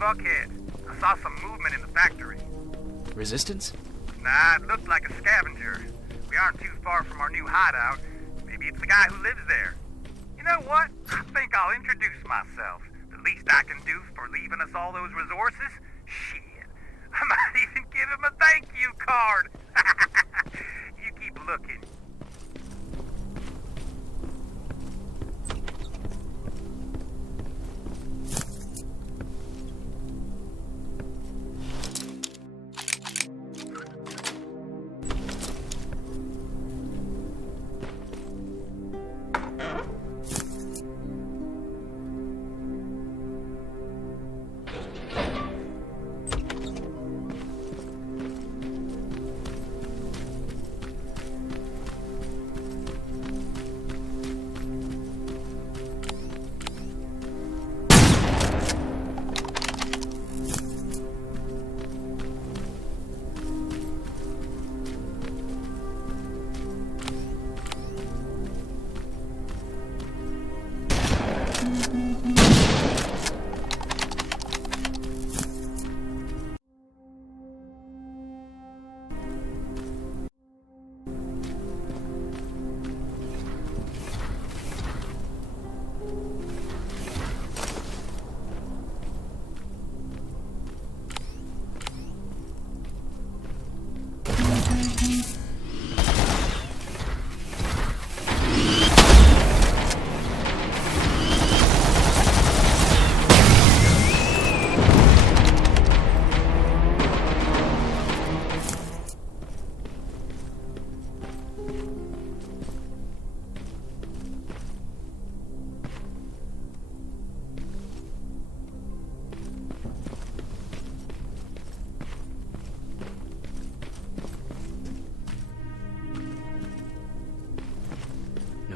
fuckhead. I saw some movement in the factory. Resistance? Nah, it looked like a scavenger. We aren't too far from our new hideout. Maybe it's the guy who lives there. You know what? I think I'll introduce myself. The least I can do for leaving us all those resources? Shit. I might even give him a thank you card. You keep looking.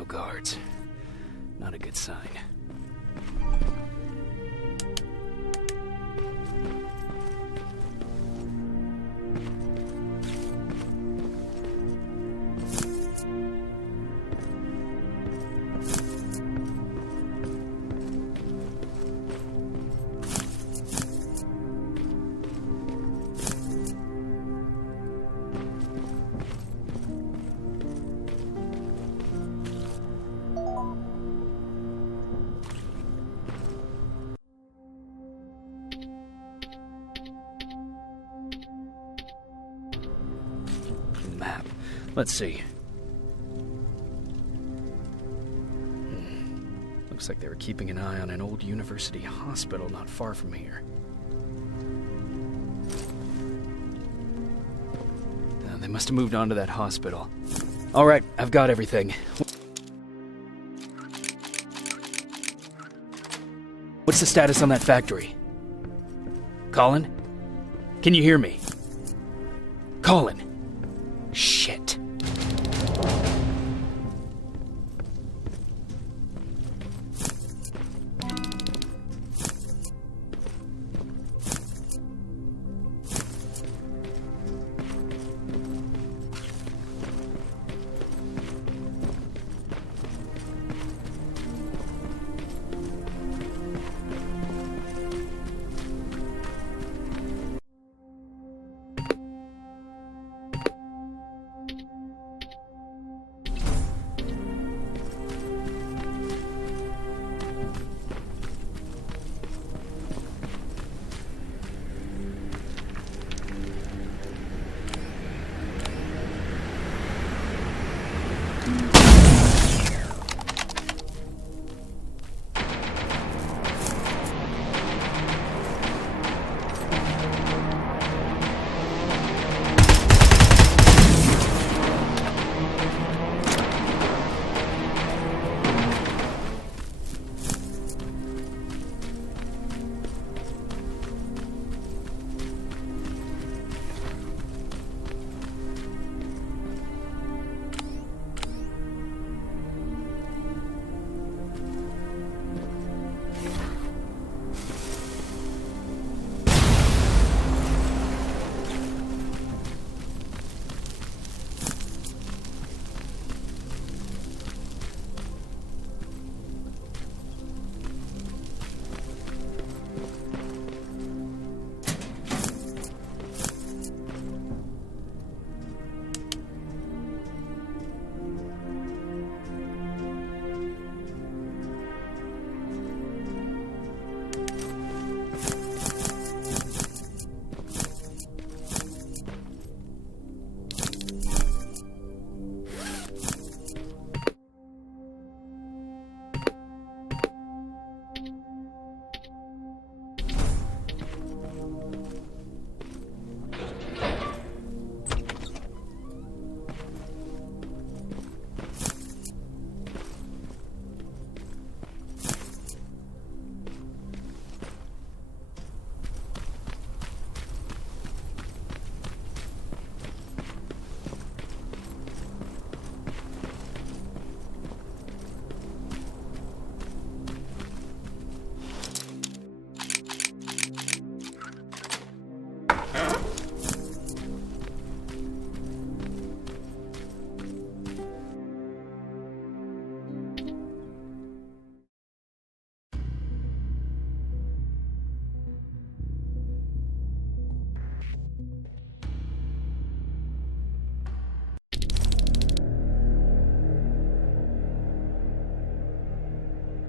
Guards. Not a good sign. Map. Let's see. Looks like they were keeping an eye on an old university hospital not far from here. They must have moved on to that hospital. All right, I've got everything. What's the status on that factory? Colin? Can you hear me? Colin! Shit.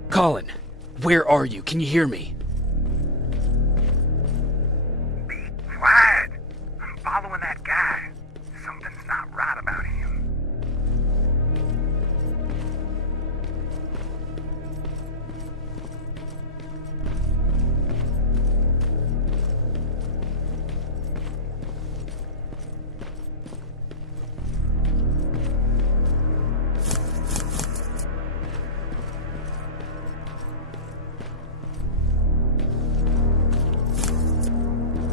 Colin, where are you? Can you hear me? Be quiet. I'm following that guy. Something's not right about him.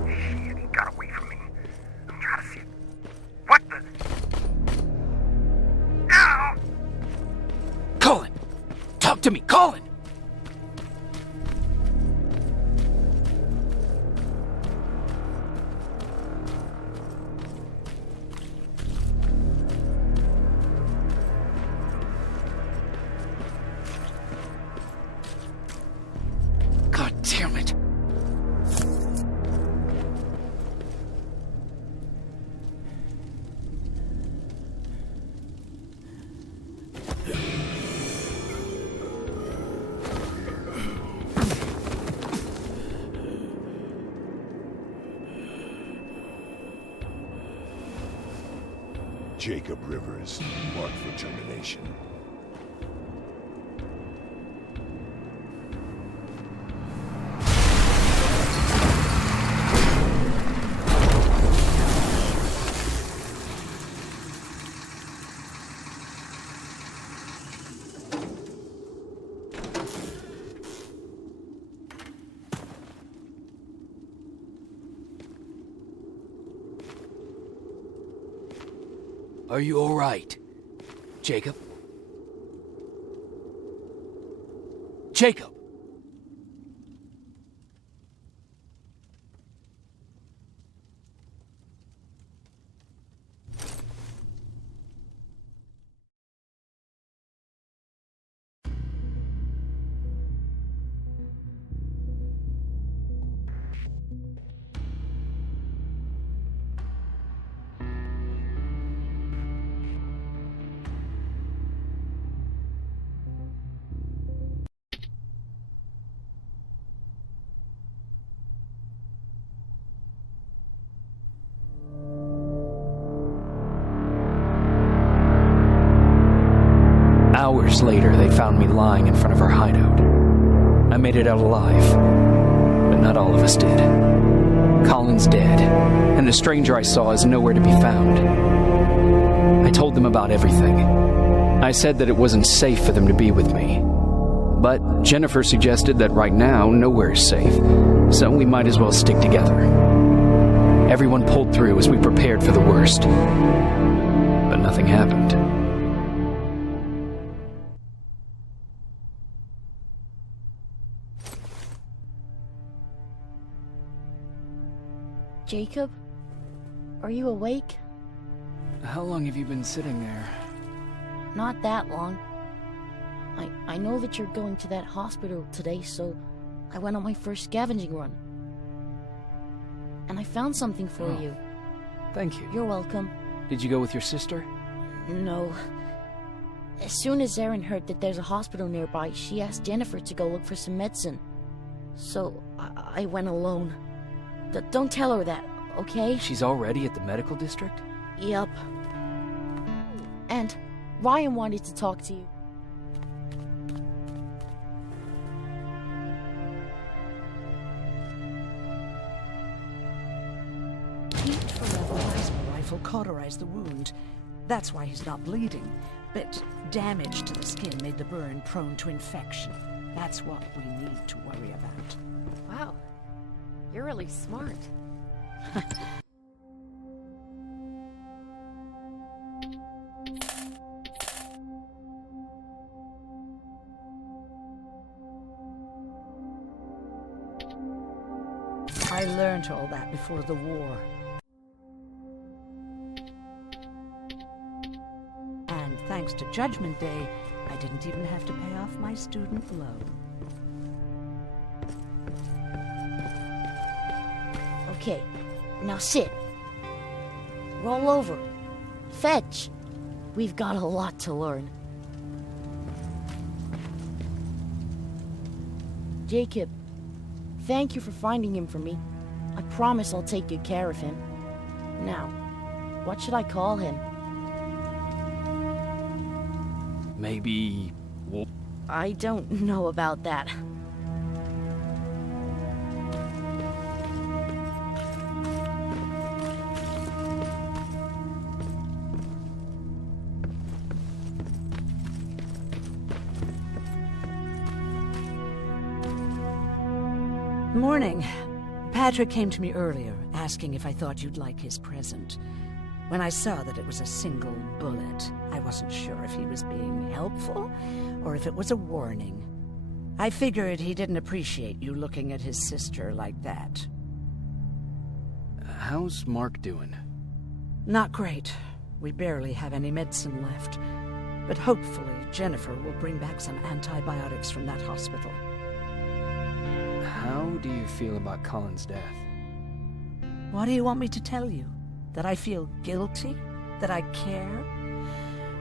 Shit, he got away from me. I'm trying to see. What the? Ow! Colin! Talk to me, Colin! God damn it. Jacob Rivers, marked for termination. Are you all right? Jacob? Jacob! Hours later, they found me lying in front of our hideout. I made it out alive, but not all of us did. Colin's dead, and the stranger I saw is nowhere to be found. I told them about everything. I said that it wasn't safe for them to be with me. But Jennifer suggested that right now, nowhere is safe, so we might as well stick together. Everyone pulled through as we prepared for the worst. But nothing happened. Jacob? Are you awake? How long have you been sitting there? Not that long. I know that you're going to that hospital today, so I went on my first scavenging run. And I found something for Oh. you. Thank you. You're welcome. Did you go with your sister? No. As soon as Erin heard that there's a hospital nearby, she asked Jennifer to go look for some medicine. So I went alone. Don't tell her that, okay? She's already at the medical district? Yup. And Ryan wanted to talk to you. Heat from a plasma rifle cauterized the wound. That's why he's not bleeding. But damage to the skin made the burn prone to infection. That's what we need to worry about. Wow, you're really smart. I learned all that before the war. And thanks to Judgment Day, I didn't even have to pay off my student loan. Okay, now sit. Roll over. Fetch. We've got a lot to learn. Jacob, thank you for finding him for me. I promise I'll take good care of him. Now, what should I call him? Maybe... I don't know about that. Morning. Patrick came to me earlier, asking if I thought you'd like his present. When I saw that it was a single bullet, I wasn't sure if he was being helpful or if it was a warning. I figured he didn't appreciate you looking at his sister like that. How's Mark doing? Not great. We barely have any medicine left. But hopefully Jennifer will bring back some antibiotics from that hospital. How do you feel about Colin's death? What do you want me to tell you? That I feel guilty? That I care?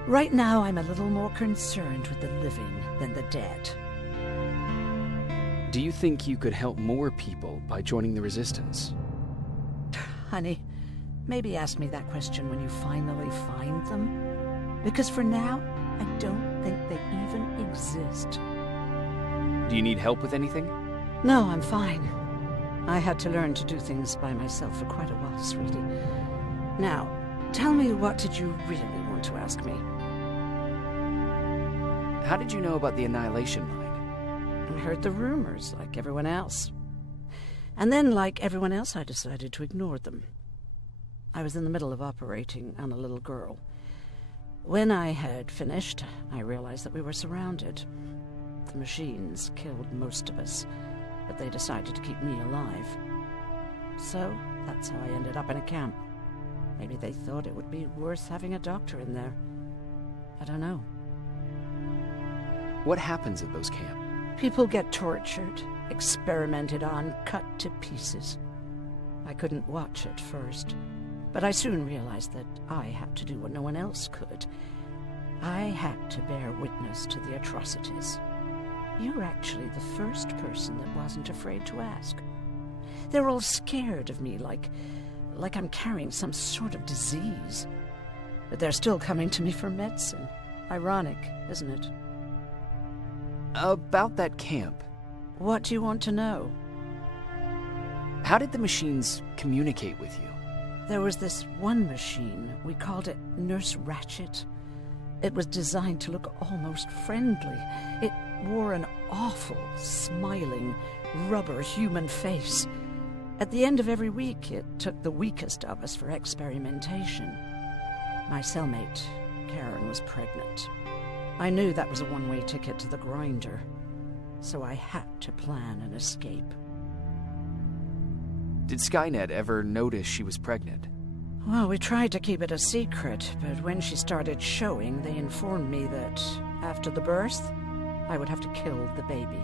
Right now, I'm a little more concerned with the living than the dead. Do you think you could help more people by joining the Resistance? Honey, maybe ask me that question when you finally find them. Because for now, I don't think they even exist. Do you need help with anything? No, I'm fine. I had to learn to do things by myself for quite a while, sweetie. Now, tell me, what did you really want to ask me? How did you know about the Annihilation Mine? I heard the rumors, like everyone else. And then, like everyone else, I decided to ignore them. I was in the middle of operating on a little girl. When I had finished, I realized that we were surrounded. The machines killed most of us, but they decided to keep me alive. So, that's how I ended up in a camp. Maybe they thought it would be worth having a doctor in there. I don't know. What happens at those camps? People get tortured, experimented on, cut to pieces. I couldn't watch at first, but I soon realized that I had to do what no one else could. I had to bear witness to the atrocities. You're actually the first person that wasn't afraid to ask. They're all scared of me, like I'm carrying some sort of disease. But they're still coming to me for medicine. Ironic, isn't it? About that camp. What do you want to know? How did the machines communicate with you? There was this one machine. We called it Nurse Ratchet. It was designed to look almost friendly. It wore an awful, smiling, rubber human face. At the end of every week, it took the weakest of us for experimentation. My cellmate, Karen, was pregnant. I knew that was a one-way ticket to the grinder, so I had to plan an escape. Did Skynet ever notice she was pregnant? Well, we tried to keep it a secret, but when she started showing, they informed me that after the birth, I would have to kill the baby.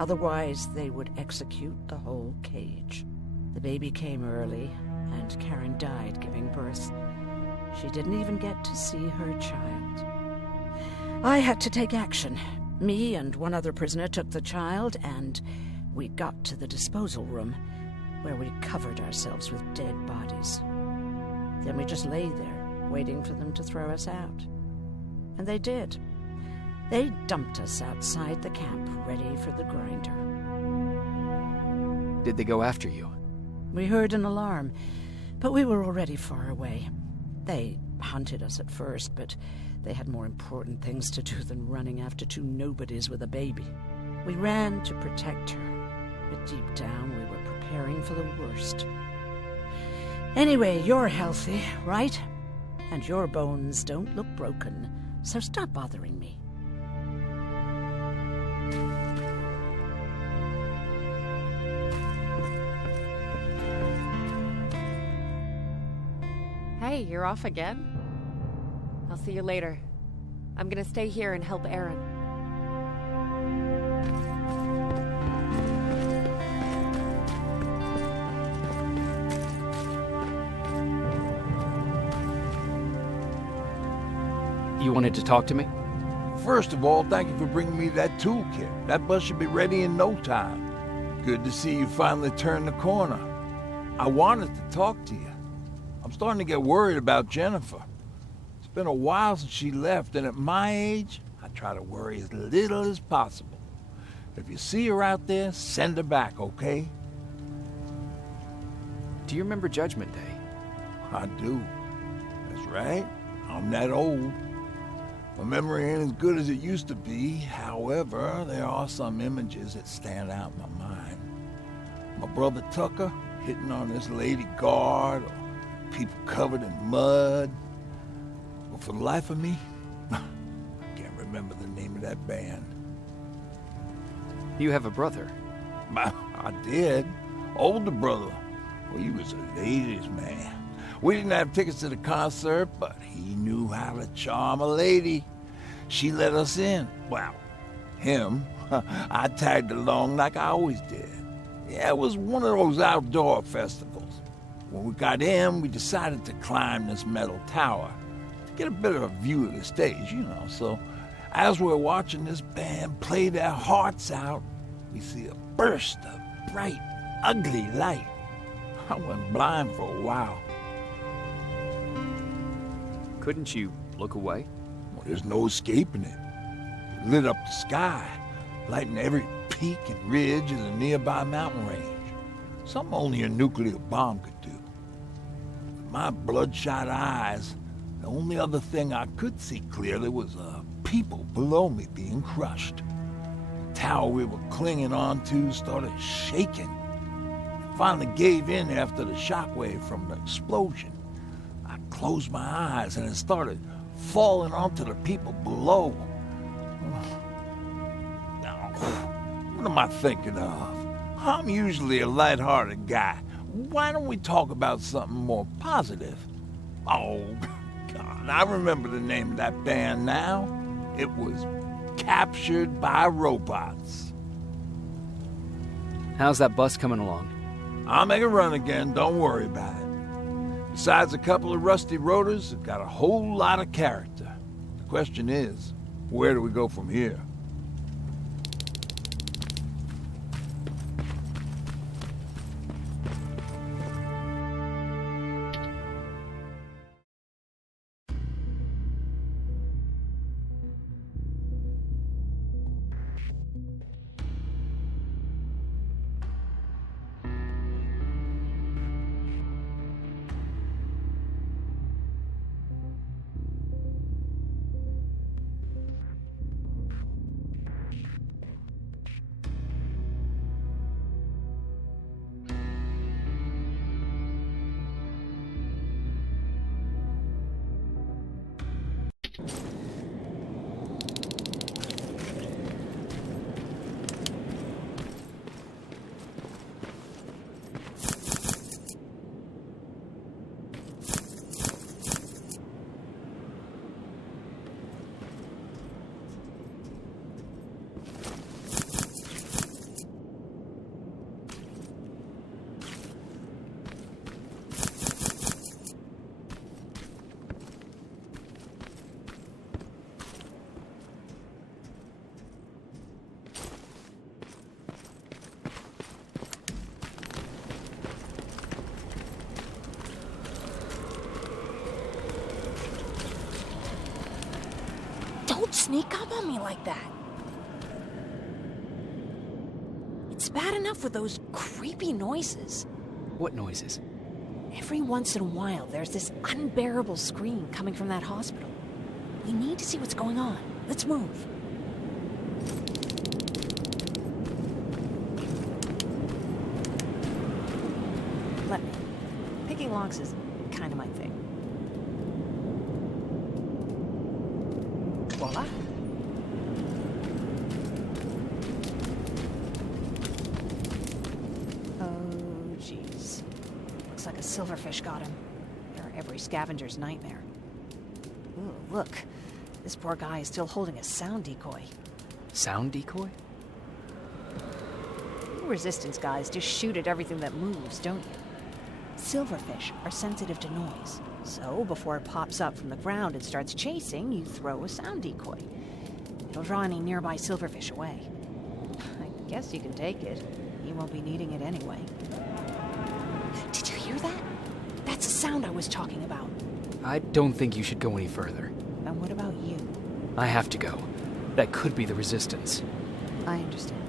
Otherwise, they would execute the whole cage. The baby came early, and Karen died giving birth. She didn't even get to see her child. I had to take action. Me and one other prisoner took the child, and we got to the disposal room, where we covered ourselves with dead bodies. Then we just lay there, waiting for them to throw us out. And they did. They dumped us outside the camp, ready for the grinder. Did they go after you? We heard an alarm, but we were already far away. They hunted us at first, but they had more important things to do than running after two nobodies with a baby. We ran to protect her, but deep down we were preparing for the worst. Anyway, you're healthy, right? And your bones don't look broken, so stop bothering me. Hey, you're off again? I'll see you later. I'm gonna stay here and help Aaron. You wanted to talk to me? First of all, thank you for bringing me that toolkit. That bus should be ready in no time. Good to see you finally turned the corner. I wanted to talk to you. I'm starting to get worried about Jennifer. It's been a while since she left, and at my age, I try to worry as little as possible. If you see her out there, send her back, okay? Do you remember Judgment Day? I do. That's right. I'm that old. My memory ain't as good as it used to be. However, there are some images that stand out in my mind. My brother Tucker hitting on this lady guard, or people covered in mud. But for the life of me, I can't remember the name of that band. You have a brother. I did. Older brother. Well, he was a ladies' man. We didn't have tickets to the concert, but he knew how to charm a lady. She let us in. Well, him. I tagged along like I always did. Yeah, it was one of those outdoor festivals. When we got in, we decided to climb this metal tower to get a better view of the stage, you know. So as we're watching this band play their hearts out, we see a burst of bright, ugly light. I went blind for a while. Couldn't you look away? Well, there's no escaping it. It lit up the sky, lighting every peak and ridge of the nearby mountain range. Something only a nuclear bomb could do. With my bloodshot eyes, the only other thing I could see clearly was people below me being crushed. The tower we were clinging onto started shaking. It finally gave in after the shockwave from the explosion. I closed my eyes and it started falling onto the people below. What am I thinking of? I'm usually a lighthearted guy. Why don't we talk about something more positive? Oh, God, I remember the name of that band now. It was Captured by Robots. How's that bus coming along? I'll make a run again, don't worry about it. Besides a couple of rusty rotors, it got a whole lot of character. The question is, where do we go from here? Don't sneak up on me like that. It's bad enough with those creepy noises. What noises? Every once in a while, there's this unbearable scream coming from that hospital. We need to see what's going on. Let's move. Let me. Picking locks is kind of my thing. Voila. Oh, jeez. Looks like a silverfish got him. There are Every scavenger's nightmare. Ooh, look. This poor guy is still holding a sound decoy. Sound decoy? You resistance guys just shoot at everything that moves, don't you? Silverfish are sensitive to noise. So, before it pops up from the ground and starts chasing, you throw a sound decoy. It'll draw any nearby silverfish away. I guess you can take it. You won't be needing it anyway. Did you hear that? That's the sound I was talking about. I don't think you should go any further. And what about you? I have to go. That could be the resistance. I understand.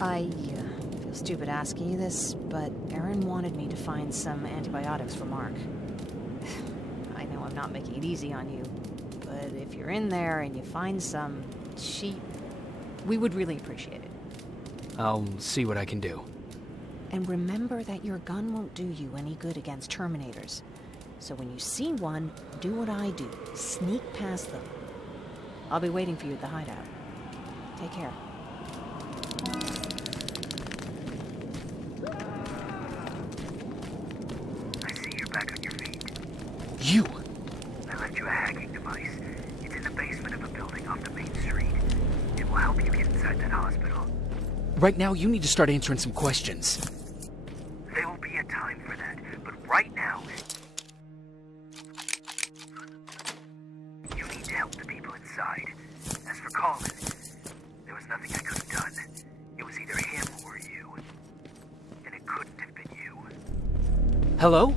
I feel stupid asking you this, but Aaron wanted me to find some antibiotics for Mark. I know I'm not making it easy on you, but if you're in there and you find some cheap, we would really appreciate it. I'll see what I can do. And remember that your gun won't do you any good against Terminators. So when you see one, do what I do. Sneak past them. I'll be waiting for you at the hideout. Take care. I see you're back on your feet. You! I left you a hacking device. It's in the basement of a building off the main street. It will help you get inside that hospital. Right now, you need to start answering some questions. There will be a time for that, but right now, you need to help the people inside. As for Colin, there was nothing I could have done. It was either him or you. And it couldn't have been you. Hello?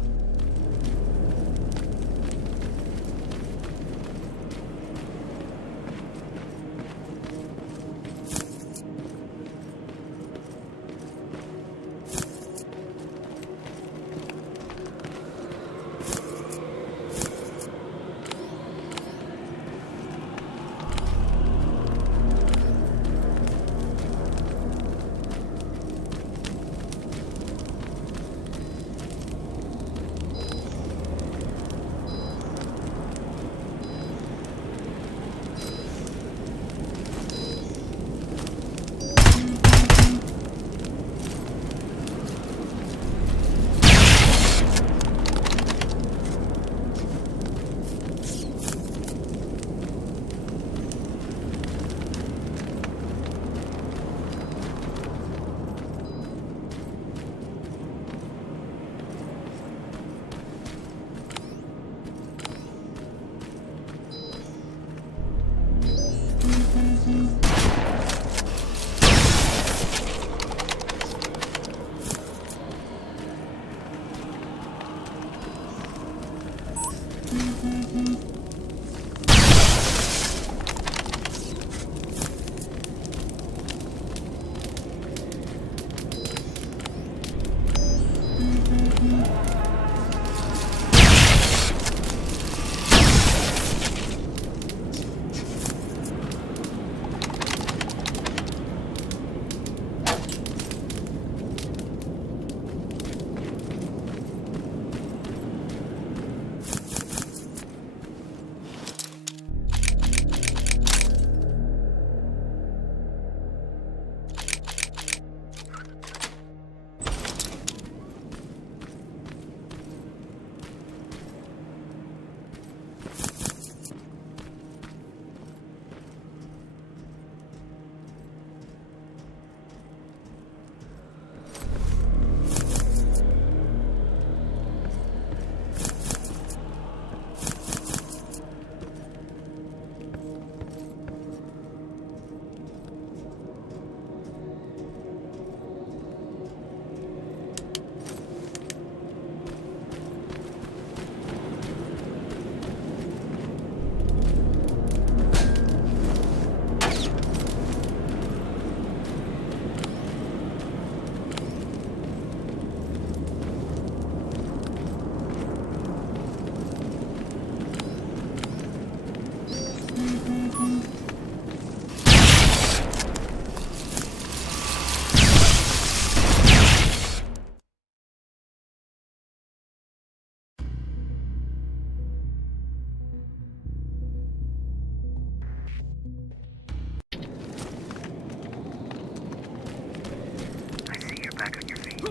I see you're back on your feet.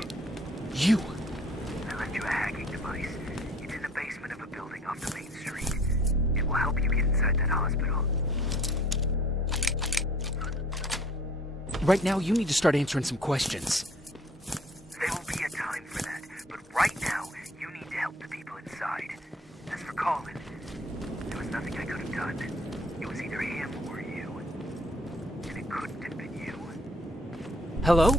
You! I left you a hacking device. off the main street. It will help you get inside that hospital. Right now, you need to start answering some questions. There will be a time for that, but right now, you need to help the people inside. As for Colin, there was nothing I could have done. It was either him or you. And it couldn't have been you. Hello?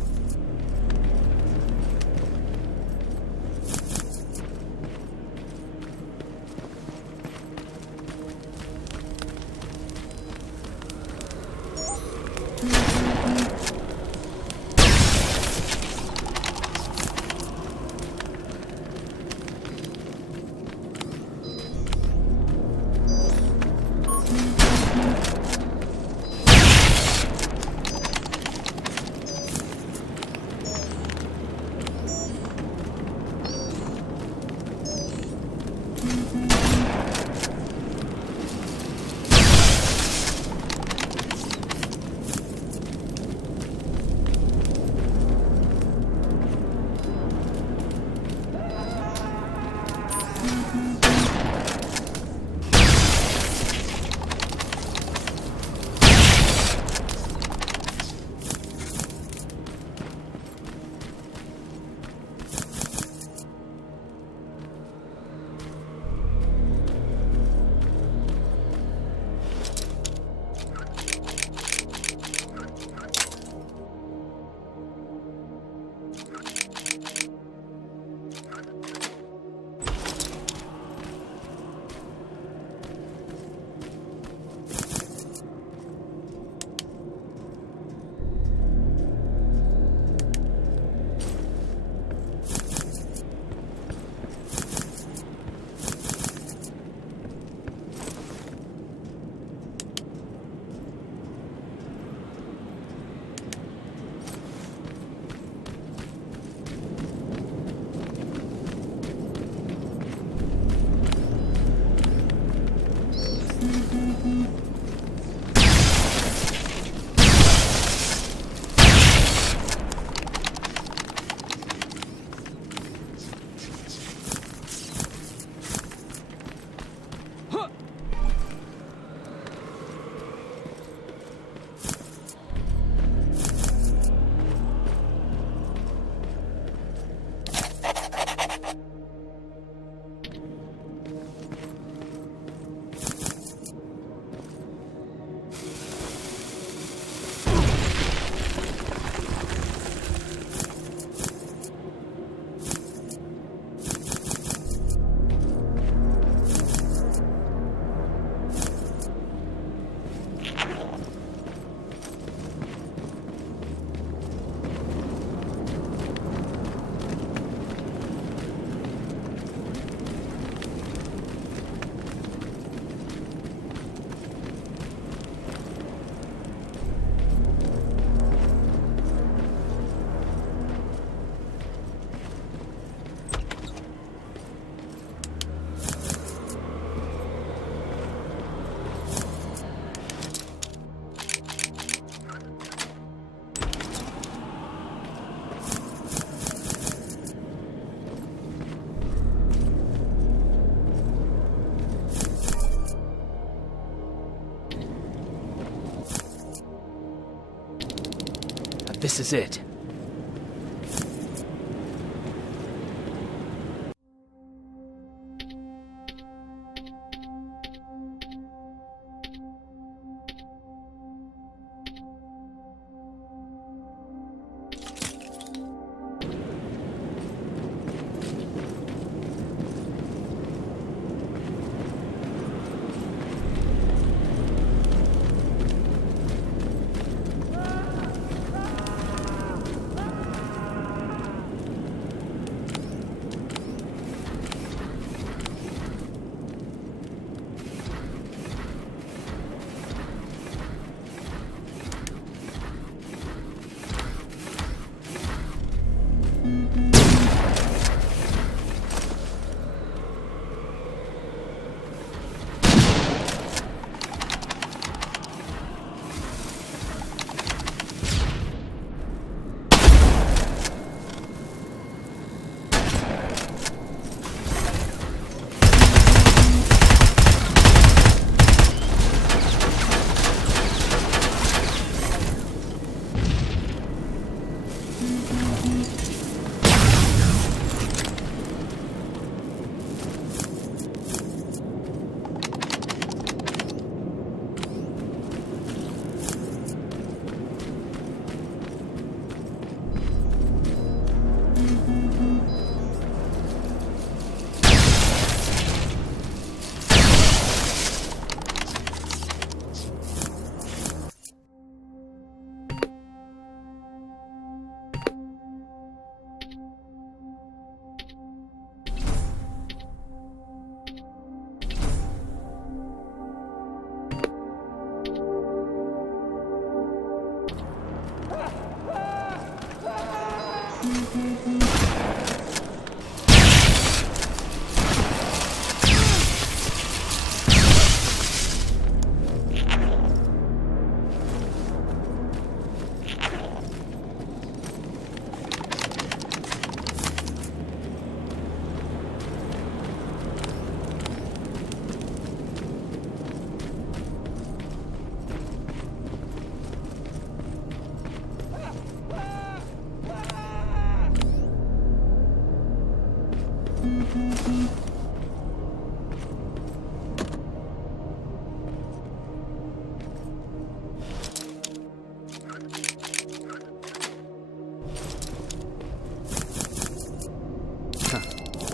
This is it.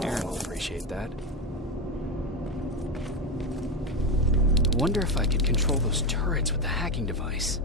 Aaron will appreciate that. I wonder if I could control those turrets with the hacking device.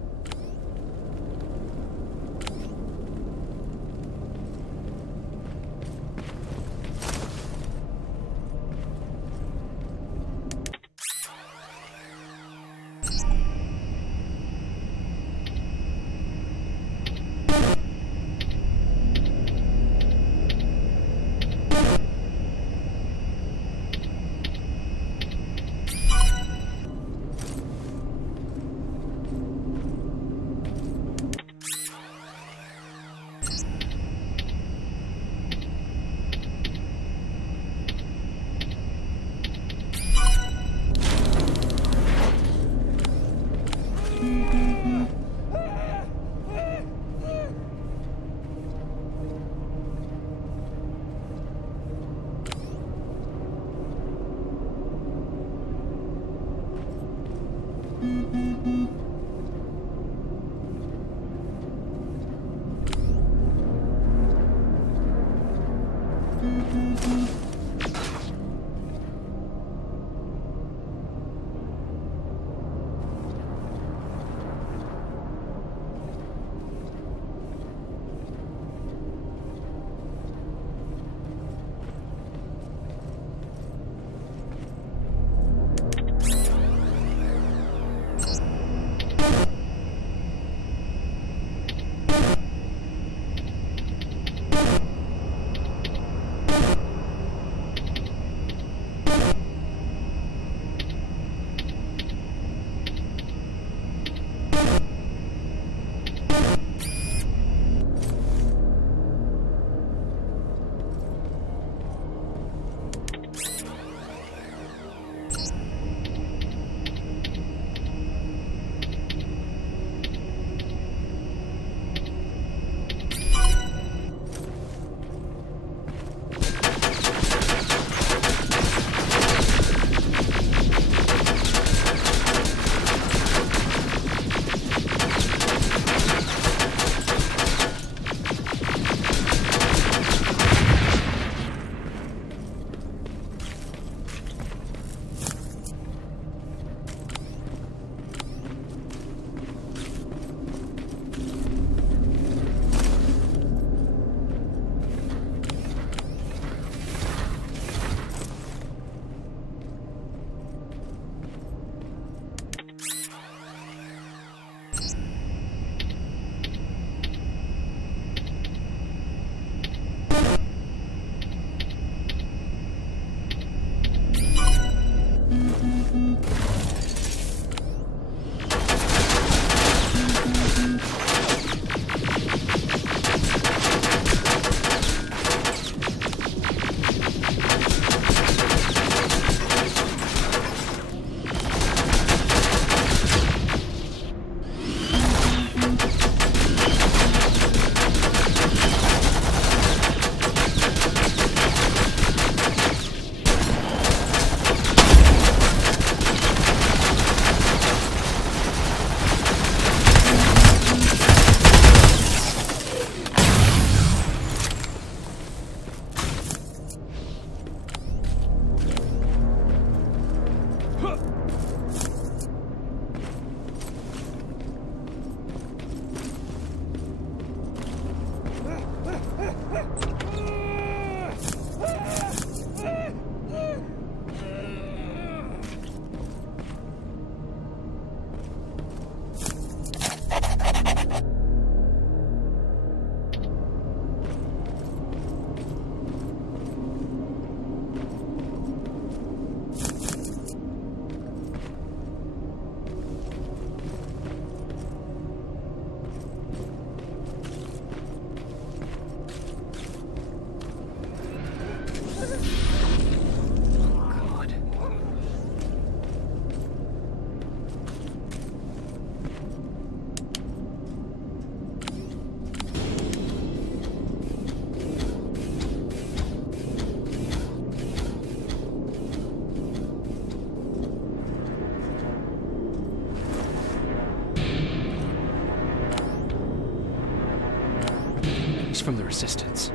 from the Resistance.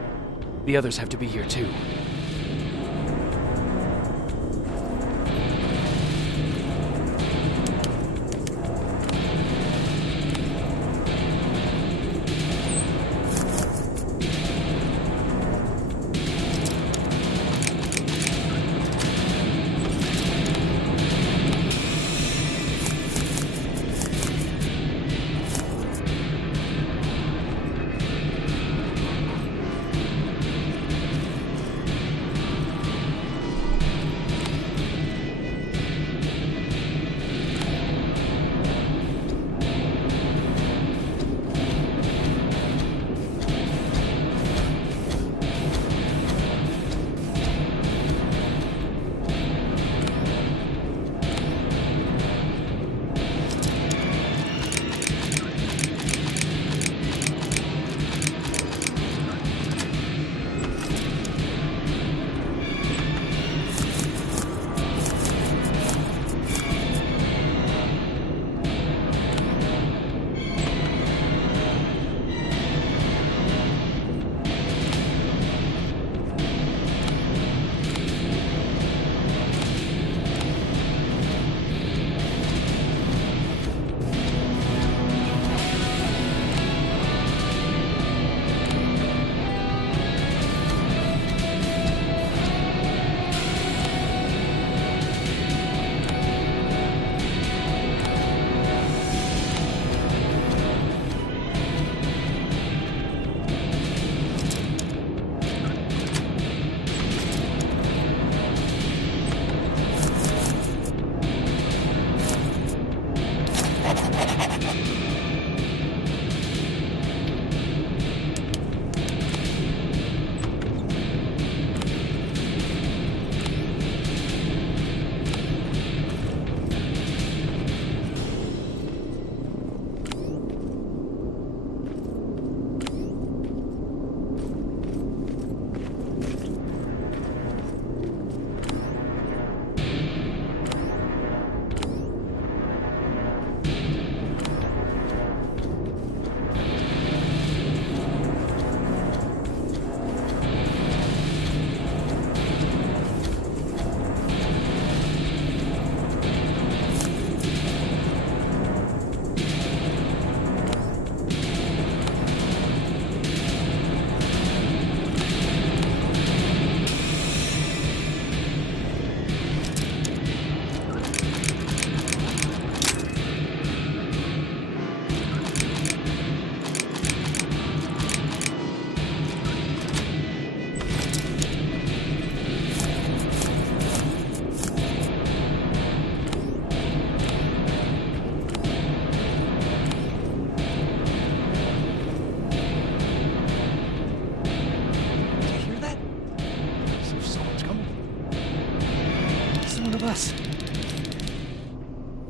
The others have to be here too.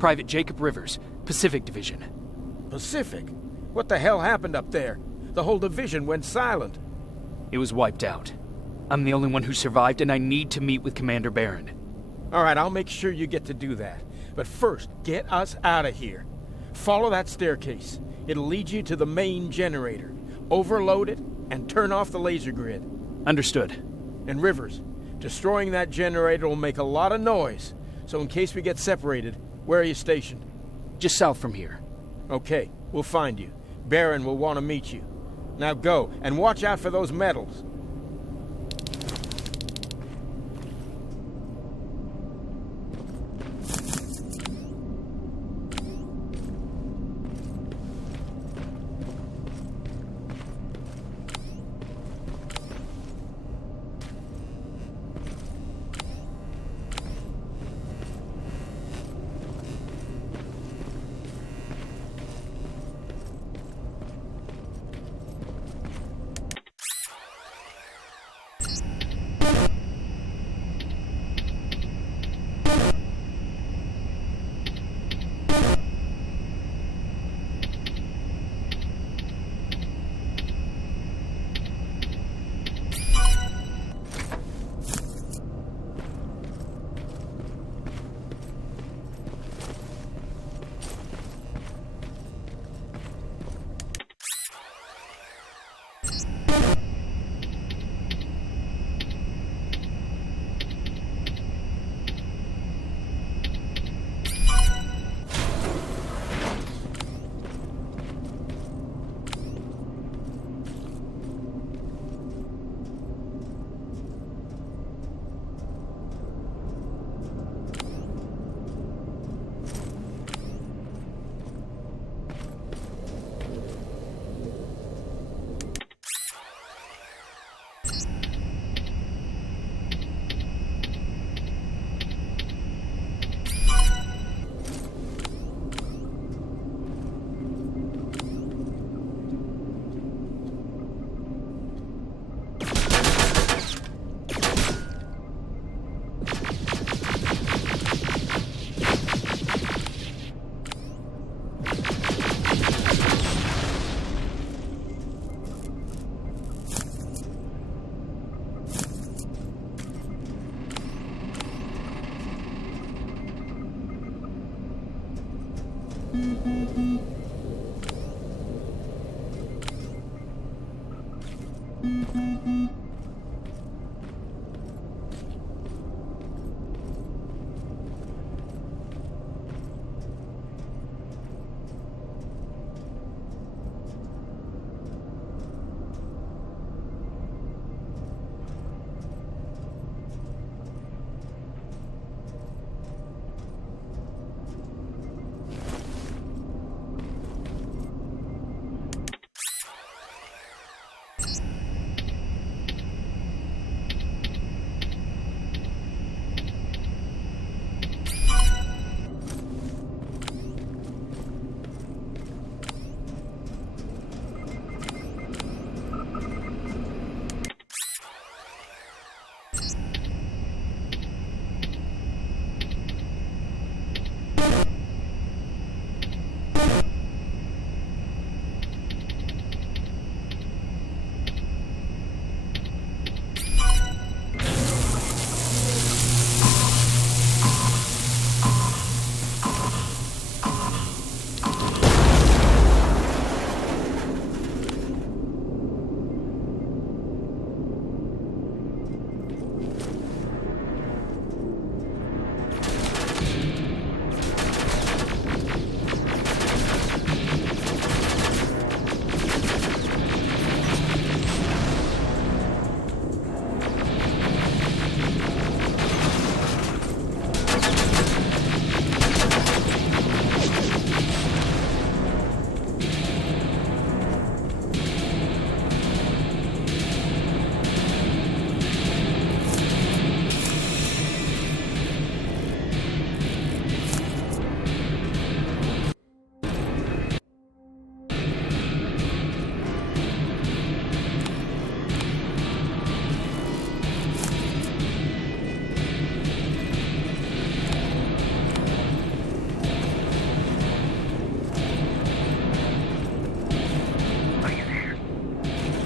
Private Jacob Rivers, Pacific Division. Pacific? What the hell happened up there? The whole division went silent. It was wiped out. I'm the only one who survived, and I need to meet with Commander Barron. All right, I'll make sure you get to do that. But first, get us out of here. Follow that staircase. It'll lead you to the main generator. Overload it and turn off the laser grid. Understood. And Rivers, destroying that generator will make a lot of noise. So in case we get separated, where are you stationed? Just south from here. Okay, we'll find you. Barron will want to meet you. Now go, and watch out for those medals.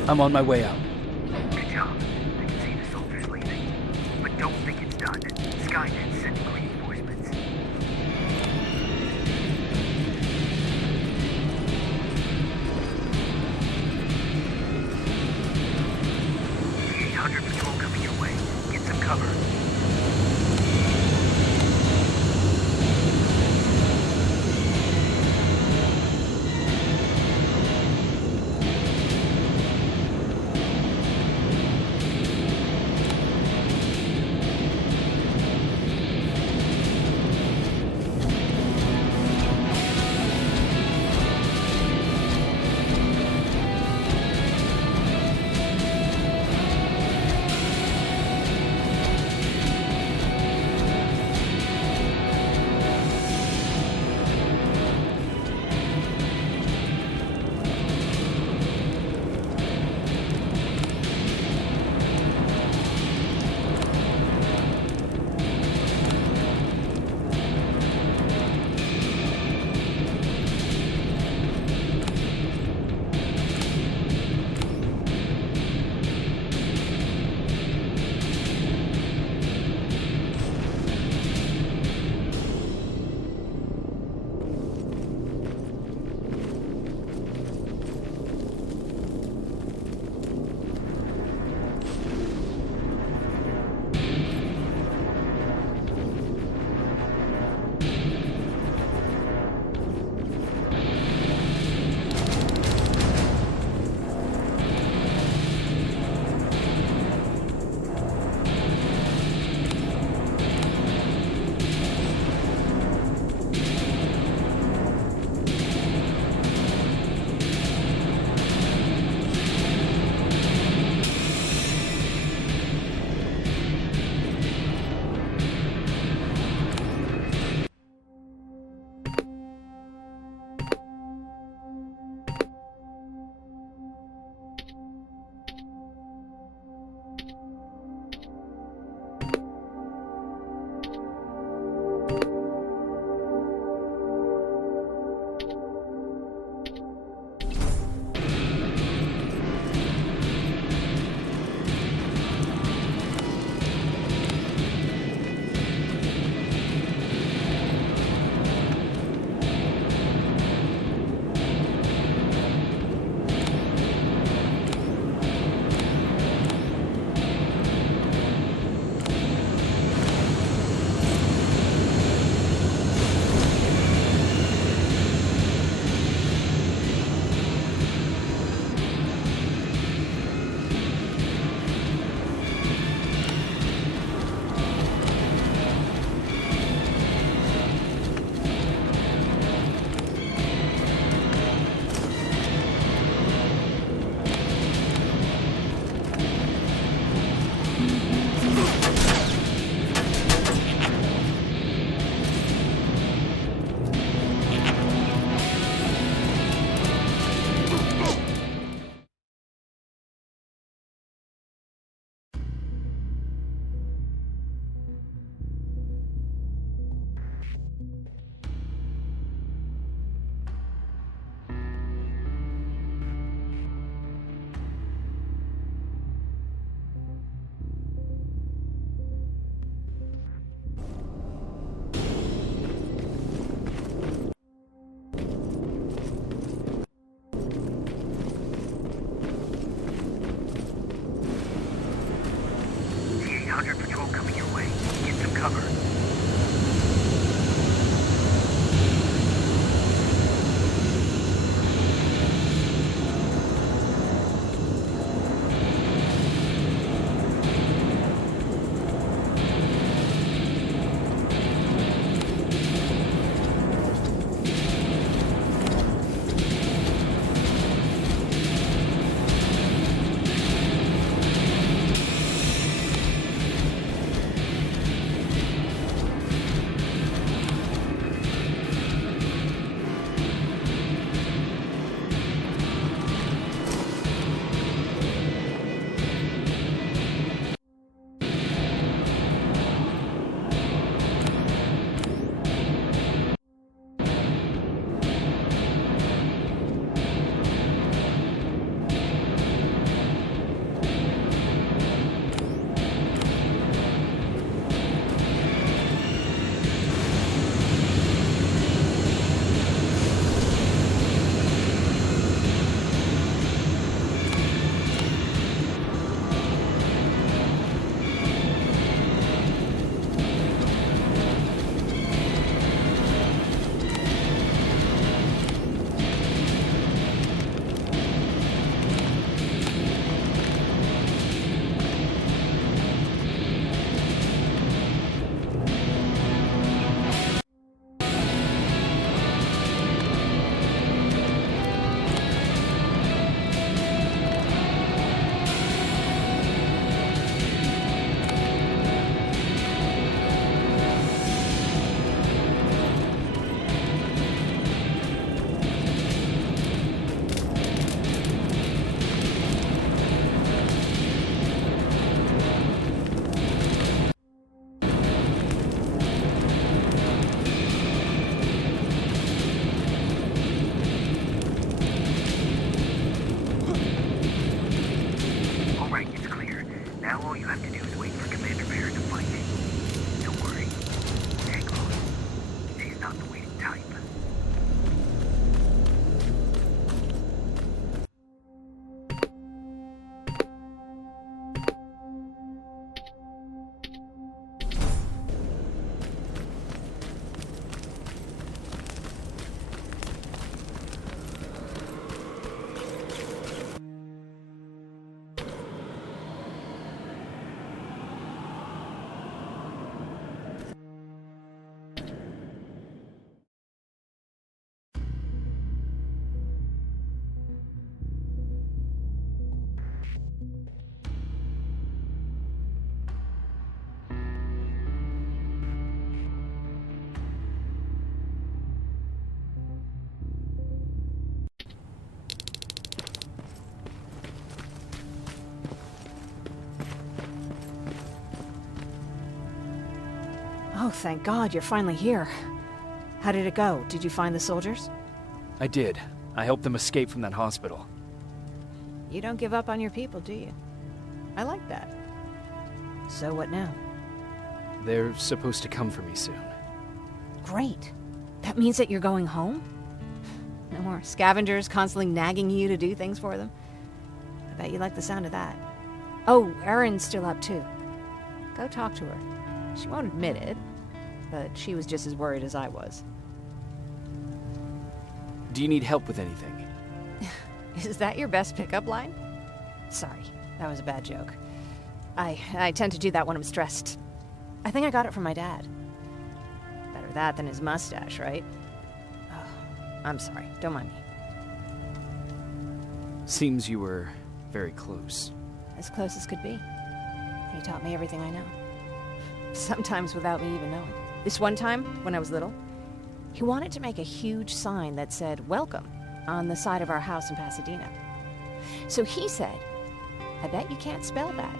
I'm on my way out. Good job. I can see the soldiers leaving. But don't think it's done. Skynet's sending reinforcements. The 800 patrol coming your way. Get some cover. 800 patrol coming your way. Get some cover. Oh, thank God, you're finally here. How did it go? Did you find the soldiers? I did. I helped them escape from that hospital. You don't give up on your people, do you? I like that. So what now? They're supposed to come for me soon. Great. That means that you're going home? No more scavengers constantly nagging you to do things for them? I bet you like the sound of that. Oh, Erin's still up too. Go talk to her. She won't admit it, but she was just as worried as I was. Do you need help with anything? Is that your best pickup line? Sorry, that was a bad joke. I tend to do that when I'm stressed. I think I got it from my dad. Better that than his mustache, right? Oh, I'm sorry. Don't mind me. Seems you were very close. As close as could be. He taught me everything I know. Sometimes without me even knowing. This one time, when I was little, he wanted to make a huge sign that said, "Welcome," on the side of our house in Pasadena. So he said, "I bet you can't spell that."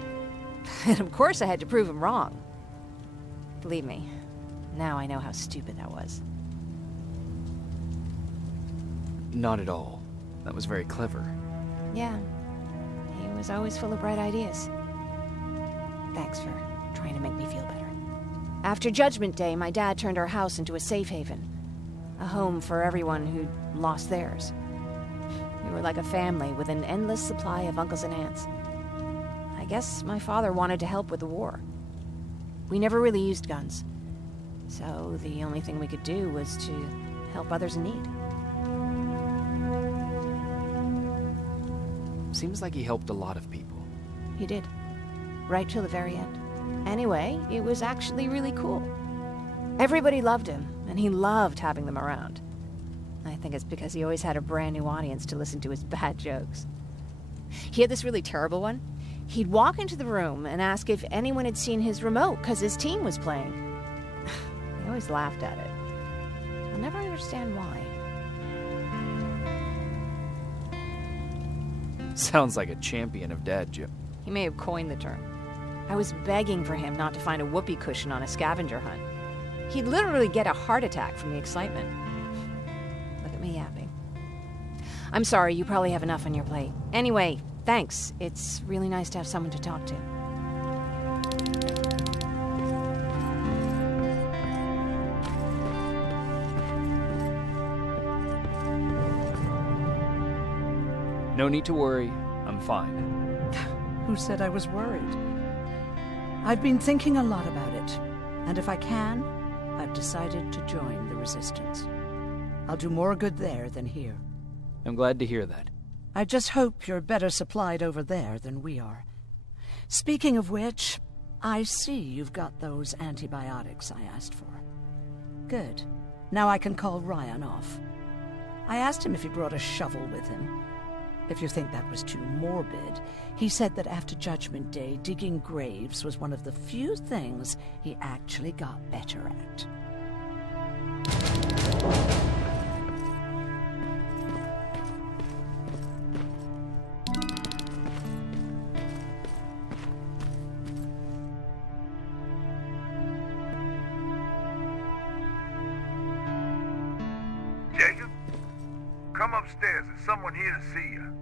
And of course I had to prove him wrong. Believe me, now I know how stupid that was. Not at all. That was very clever. Yeah, he was always full of bright ideas. Thanks for trying to make me feel better. After Judgment Day, my dad turned our house into a safe haven. A home for everyone who'd lost theirs. We were like a family with an endless supply of uncles and aunts. I guess my father wanted to help with the war. We never really used guns. So the only thing we could do was to help others in need. Seems like he helped a lot of people. He did. Right till the very end. Anyway, it was actually really cool. Everybody loved him, and he loved having them around. I think it's because he always had a brand new audience to listen to his bad jokes. He had this really terrible one. He'd walk into the room and ask if anyone had seen his remote because his team was playing. I always laughed at it. I'll never understand why. Sounds like a champion of dad joke. He may have coined the term. I was begging for him not to find a whoopee cushion on a scavenger hunt. He'd literally get a heart attack from the excitement. Look at me yapping. I'm sorry, you probably have enough on your plate. Anyway, thanks. It's really nice to have someone to talk to. No need to worry. I'm fine. Who said I was worried? I've been thinking a lot about it, and if I can, I've decided to join the Resistance. I'll do more good there than here. I'm glad to hear that. I just hope you're better supplied over there than we are. Speaking of which, I see you've got those antibiotics I asked for. Good. Now I can call Ryan off. I asked him if he brought a shovel with him. If you think that was too morbid, he said that after Judgment Day, digging graves was one of the few things he actually got better at. Jacob, come upstairs. There's someone here to see you.